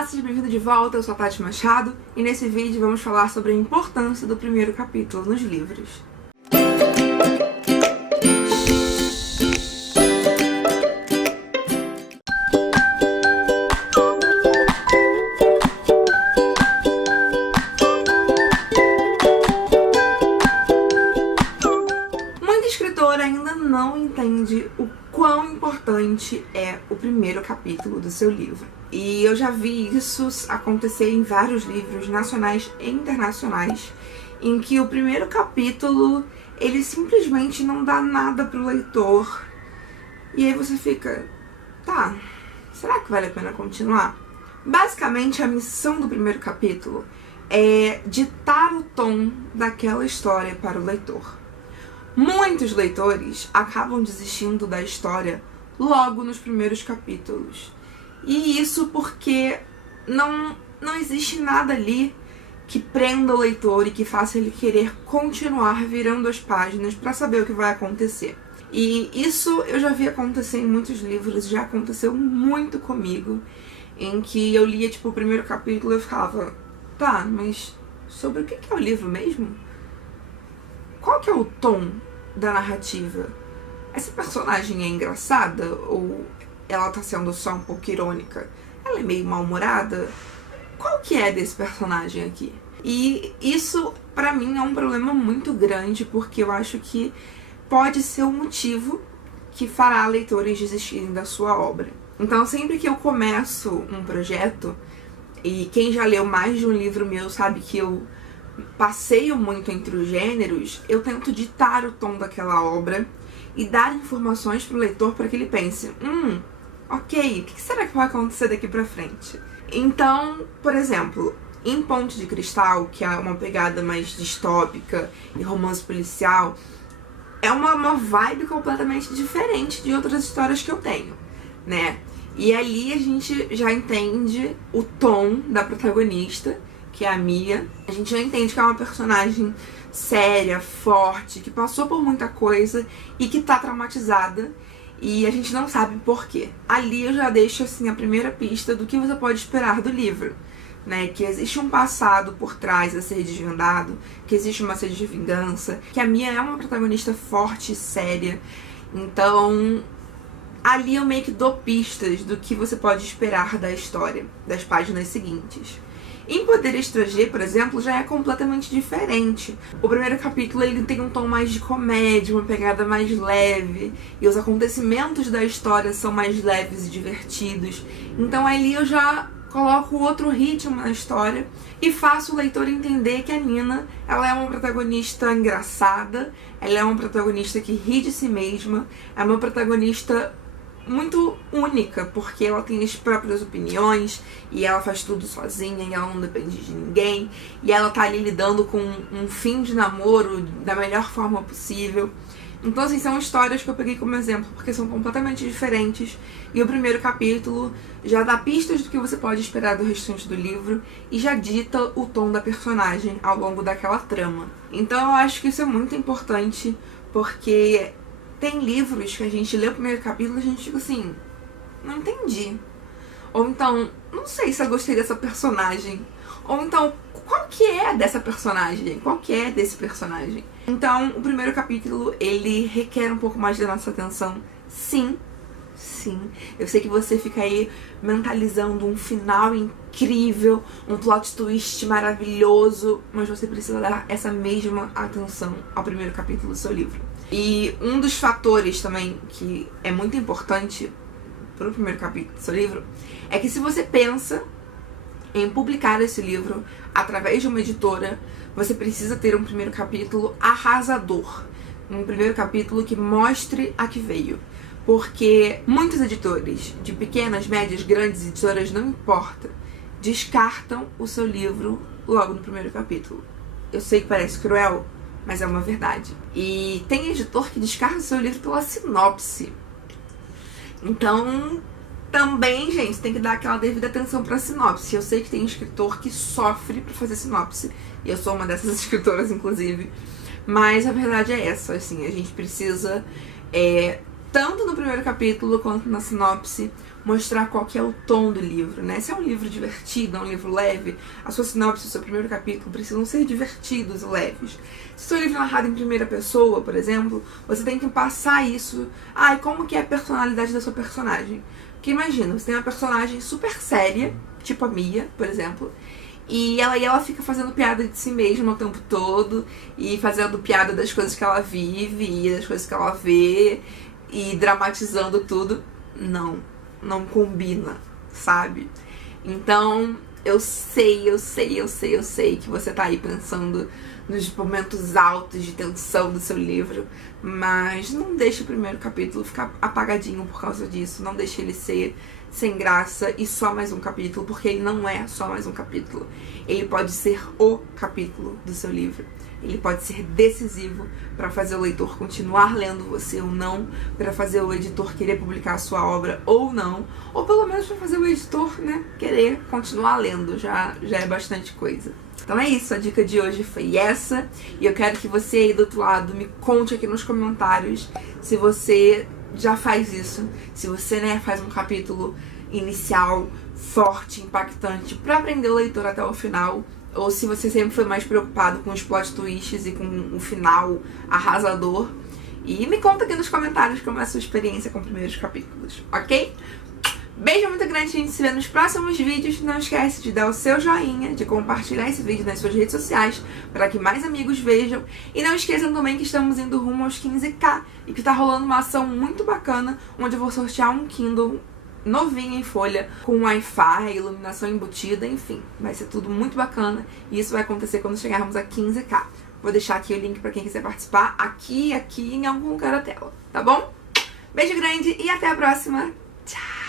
Olá, seja bem-vindo de volta, eu sou a Tati Machado e nesse vídeo vamos falar sobre a importância do primeiro capítulo nos livros. Muita escritora ainda não entende o quão importante é o primeiro capítulo do seu livro. E eu já vi isso acontecer em vários livros nacionais e internacionais, em que o primeiro capítulo, ele simplesmente não dá nada pro leitor. E aí você fica, tá, será que vale a pena continuar? Basicamente, a missão do primeiro capítulo é ditar o tom daquela história para o leitor. Muitos leitores acabam desistindo da história logo nos primeiros capítulos. E isso porque não existe nada ali que prenda o leitor e que faça ele querer continuar virando as páginas para saber o que vai acontecer. E isso eu já vi acontecer em muitos livros, já aconteceu muito comigo, em que eu lia tipo o primeiro capítulo e eu ficava, tá, mas sobre o que é o livro mesmo? Qual que é o tom da narrativa? Essa personagem é engraçada ou ela tá sendo só um pouco irônica? Ela é meio mal-humorada? Qual que é desse personagem aqui? E isso, pra mim, é um problema muito grande, porque eu acho que pode ser o motivo que fará leitores desistirem da sua obra. Então, sempre que eu começo um projeto, e quem já leu mais de um livro meu sabe que eu passeio muito entre os gêneros, eu tento ditar o tom daquela obra e dar informações pro leitor para que ele pense, ok, o que será que vai acontecer daqui pra frente? Então, por exemplo, em Ponte de Cristal, que é uma pegada mais distópica e romance policial, é uma vibe completamente diferente de outras histórias que eu tenho, né? E ali a gente já entende o tom da protagonista, que é a Mia. A gente já entende que é uma personagem séria, forte, que passou por muita coisa e que tá traumatizada. E a gente não sabe por quê. Ali eu já deixo assim a primeira pista do que você pode esperar do livro, né? Que existe um passado por trás a ser desvendado, que existe uma sede de vingança, que a Mia é uma protagonista forte e séria. Então, ali eu meio que dou pistas do que você pode esperar da história, das páginas seguintes. Em Poder Estrangeiro, por exemplo, já é completamente diferente. O primeiro capítulo ele tem um tom mais de comédia, uma pegada mais leve, e os acontecimentos da história são mais leves e divertidos. Então ali eu já coloco outro ritmo na história e faço o leitor entender que a Nina, ela é uma protagonista engraçada, ela é uma protagonista que ri de si mesma, é uma protagonista muito única, porque ela tem as próprias opiniões e ela faz tudo sozinha e ela não depende de ninguém e ela tá ali lidando com um fim de namoro da melhor forma possível. Então assim, são histórias que eu peguei como exemplo porque são completamente diferentes e o primeiro capítulo já dá pistas do que você pode esperar do restante do livro e já dita o tom da personagem ao longo daquela trama. Então eu acho que isso é muito importante, porque tem livros que a gente lê o primeiro capítulo e a gente fica assim, não entendi. Ou então, não sei se eu gostei dessa personagem. Ou então, qual que é dessa personagem? Qual que é desse personagem? Então, o primeiro capítulo, ele requer um pouco mais da nossa atenção. Sim, sim. Eu sei que você fica aí mentalizando um final incrível, um plot twist maravilhoso, mas você precisa dar essa mesma atenção ao primeiro capítulo do seu livro. E um dos fatores também que é muito importante pro primeiro capítulo do seu livro é que se você pensa em publicar esse livro através de uma editora, você precisa ter um primeiro capítulo arrasador. Um primeiro capítulo que mostre a que veio. Porque muitos editores, de pequenas, médias, grandes editoras, não importa, descartam o seu livro logo no primeiro capítulo. Eu sei que parece cruel, mas é uma verdade. E tem editor que descarta o seu livro pela sinopse. Então, também, gente, tem que dar aquela devida atenção pra sinopse. Eu sei que tem escritor que sofre pra fazer sinopse. E eu sou uma dessas escritoras, inclusive. Mas a verdade é essa, assim, a gente precisa, tanto no primeiro capítulo quanto na sinopse, mostrar qual que é o tom do livro, né? Se é um livro divertido, é um livro leve, a sua sinopse, o seu primeiro capítulo precisam ser divertidos e leves. Se o seu livro é narrado em primeira pessoa, por exemplo, você tem que passar isso. E como que é a personalidade da sua personagem? Porque imagina, você tem uma personagem super séria, tipo a Mia, por exemplo, e ela fica fazendo piada de si mesma o tempo todo, e fazendo piada das coisas que ela vive, e das coisas que ela vê, e dramatizando tudo. Não combina, sabe? Então, eu sei que você tá aí pensando nos momentos altos de tensão do seu livro, mas não deixe o primeiro capítulo ficar apagadinho por causa disso, não deixe ele ser sem graça e só mais um capítulo, porque ele não é só mais um capítulo. Ele pode ser o capítulo do seu livro. Ele pode ser decisivo para fazer o leitor continuar lendo você ou não, para fazer o editor querer publicar a sua obra ou não, ou pelo menos para fazer o editor, né, querer continuar lendo, já é bastante coisa. Então é isso, a dica de hoje foi essa, e eu quero que você aí do outro lado me conte aqui nos comentários se você já faz isso, se você, né, faz um capítulo inicial forte, impactante, para prender o leitor até o final, ou se você sempre foi mais preocupado com os plot twists e com o final arrasador. E me conta aqui nos comentários como é a sua experiência com primeiros capítulos, ok? Beijo muito grande, a gente se vê nos próximos vídeos. Não esquece de dar o seu joinha, de compartilhar esse vídeo nas suas redes sociais para que mais amigos vejam. E não esqueçam também que estamos indo rumo aos 15k e que tá rolando uma ação muito bacana, onde eu vou sortear um Kindle novinho em folha, com Wi-Fi, iluminação embutida, enfim. Vai ser tudo muito bacana e isso vai acontecer quando chegarmos a 15k. Vou deixar aqui o link para quem quiser participar, aqui em algum lugar da tela, tá bom? Beijo grande e até a próxima. Tchau!